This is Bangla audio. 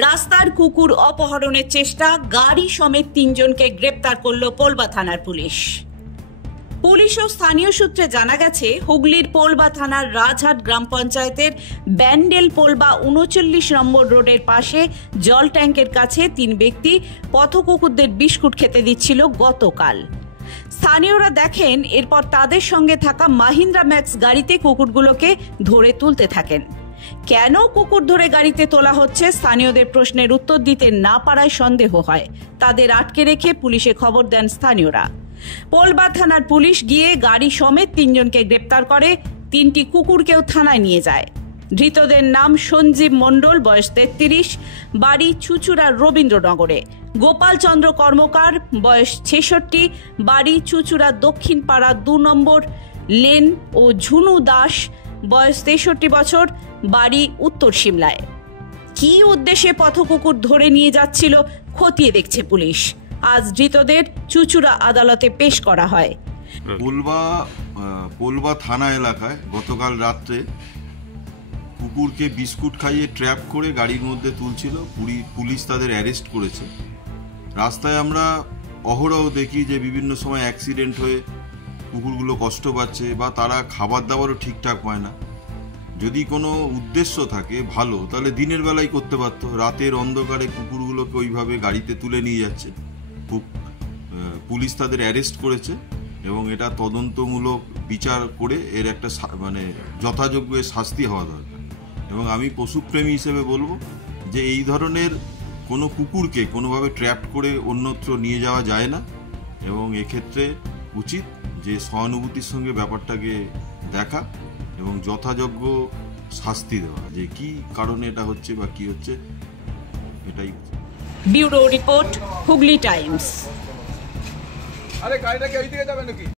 রাস্তার কুকুর অপহরণের চেষ্টা, গাড়ি সমেত 3 জনকে গ্রেপ্তার করল পোলবা থানার পুলিশ। পুলিশ ও স্থানীয় সূত্রে জানা গেছে, হুগলির পোলবা থানার রাজহাট গ্রাম পঞ্চায়েতের ব্যান্ডেল পোলবা 39 নম্বর রোডের পাশে জল ট্যাঙ্কের কাছে 3 ব্যক্তি পথ কুকুরদের বিস্কুট খেতে দিচ্ছিল গতকাল। স্থানীয়রা দেখেন, এরপর তাদের সঙ্গে থাকা মাহিন্দ্রা ম্যাক্স গাড়িতে কুকুরগুলোকে ধরে তুলতে থাকেন। কেন কুকুর ধরে গাড়িতে তোলা হচ্ছে, স্থানীয়দের প্রশ্নের উত্তর দিতে না পারায় সন্দেহ হয়। তাদের আটকে রেখে পুলিশে খবর দেন স্থানীয়রা। পোলবা থানার পুলিশ গিয়ে গাড়ি সমেত 3 জনকে গ্রেপ্তার করে, 3টি কুকুরকেও থানায় নিয়ে যায়। ধৃতদের নাম সঞ্জীব মণ্ডল, বয়স 33, বাড়ি চুচুড়ার রবীন্দ্রনগরে; গোপাল চন্দ্র কর্মকার, বয়স 66, বাড়ি চুচুড়া দক্ষিণ পাড়া 2 নম্বর লেন; ও ঝুনু দাস, বয়স 63 বছর, বাড়ি উত্তর সিমলায়। কি উদ্দেশ্যে পথকুকুর ধরে নিয়ে যাচ্ছিল খতিয়ে দেখছে পুলিশ। আজ ধৃতদের চুচুড়া আদালতে পেশ করা হয়। পোলবা থানা এলাকায় গতকাল রাত্রে কুকুরকে বিস্কুট খাইয়ে ট্র্যাপ করে গাড়ির মধ্যে তুলছিল। পুলিশ তাদের অ্যারেস্ট করেছে। রাস্তায় আমরা অহরহ দেখি যে বিভিন্ন সময় অ্যাক্সিডেন্ট হয়ে কুকুরগুলো কষ্ট পাচ্ছে বা তারা খাবার দাবারও ঠিকঠাক পায় না। যদি কোনো উদ্দেশ্য থাকে ভালো, তাহলে দিনের বেলায় করতে পারতো। রাতের অন্ধকারে কুকুরগুলোকে ওইভাবে গাড়িতে তুলে নিয়ে যাচ্ছে। পুলিশ তাদের অ্যারেস্ট করেছে এবং এটা তদন্তমূলক বিচার করে এর একটা যথাযোগ্য শাস্তি হওয়া দরকার। এবং আমি পশুপ্রেমী হিসেবে বলবো যে এই ধরনের কোনো কুকুরকে কোনোভাবে ট্র্যাপ করে অন্যত্র নিয়ে যাওয়া যায় না, এবং এক্ষেত্রে উচিত যে সহানুভূতির সঙ্গে ব্যাপারটাকে দেখা এবং যথাযোগ্য শাস্তি দেওয়া, যে কি কারণে এটা হচ্ছে বা কি হচ্ছে, এটাই। Bureau report, Hooghly Times. আরে গাড়িটা কি ওই দিকে যাবে নাকি?